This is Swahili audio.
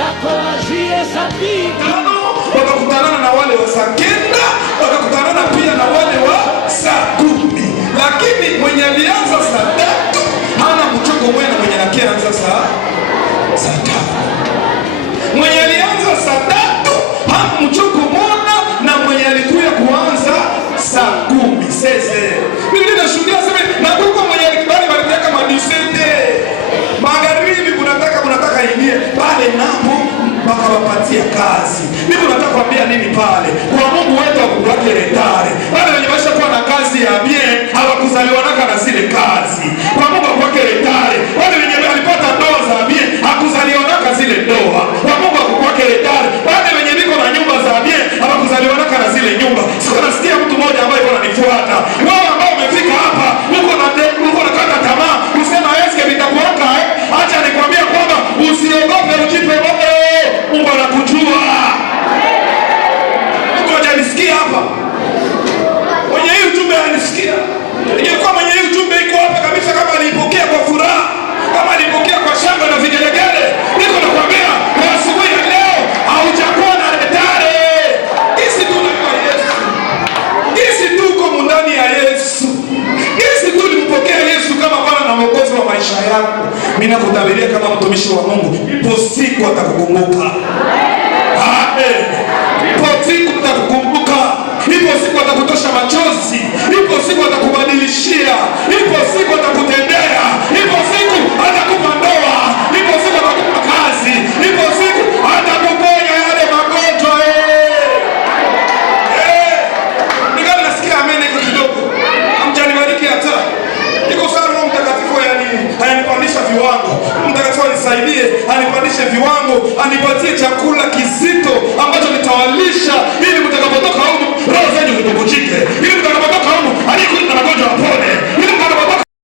zako hazihesabiki. Wakakutana na wale wa saa kenda, wakakutana pia na wale wa saa 10. Lakini mwenye alianza saa 3 hana mchoko mwena mwenye anakianza saa 5. Mwenye alianza saa 3 hana mchoko mwena na mwenye alikuya kuanza saa 10. Sese mimi nashuhudia sema na kuko mwenye alikubali walitaka madisende magharibi, kunataka ingie pale napo wakawapatia kazi. Mimi nataka kuambia nini pale? Kwa Mungu wetu akukwake retare. Wale wenye maisha kuwa na kazi ya bien hawakuzaliwa na zile kazi. Kwa Mungu akukwake retare. Wale wenye walipata ndoa za bien hakuzaliwa na zile ndoa. Kwa Mungu akukwake retare. Wale wenye niko na nyumba za bien hawakuzaliwa na zile nyumba. Sasa nasikia mtu mmoja ambaye yuko ananifuata. Wewe ambao umefika hapa, uko na kata tamaa, usema eske vitakuoka acha nikwambia kwamba usiogope, ujipe moyo. Mungu anakujua. Mungu hajanisikia hapa. Mwenye hii ujumbe anisikia. Ingekuwa mwenye hii ujumbe iko hapa kabisa, kama alipokea kwa furaha, kama alipokea kwa shangwe na vigelegele. Niko nakwambia kwa asubuhi ya leo haujakuwa na retare. Kisi tu na Yesu. Kisi tu uko ndani ya Yesu. Kisi tu ulimpokea Yesu kama Bwana na Mwokozi wa maisha yako. Mimi nakutabiria kama mtumishi wa Mungu, ipo siku atakukumbuka. Amen. Ipo siku atakukumbuka. Ipo siku atakutosha machozi. Ipo siku atakubadilishia. Ipo siku atakutendea. Ipo siku atakupa ndoa. Ipo siku atakupa kazi. Ipo siku atakuponya yale magonjwa. Ningali nasikia amen kwa kidogo. Amjanibariki hata. Niko sana Roho Mtakatifu ananipandisha viwango. Mtakatifu anisaidie, anipandishe viwango, anipatie chakula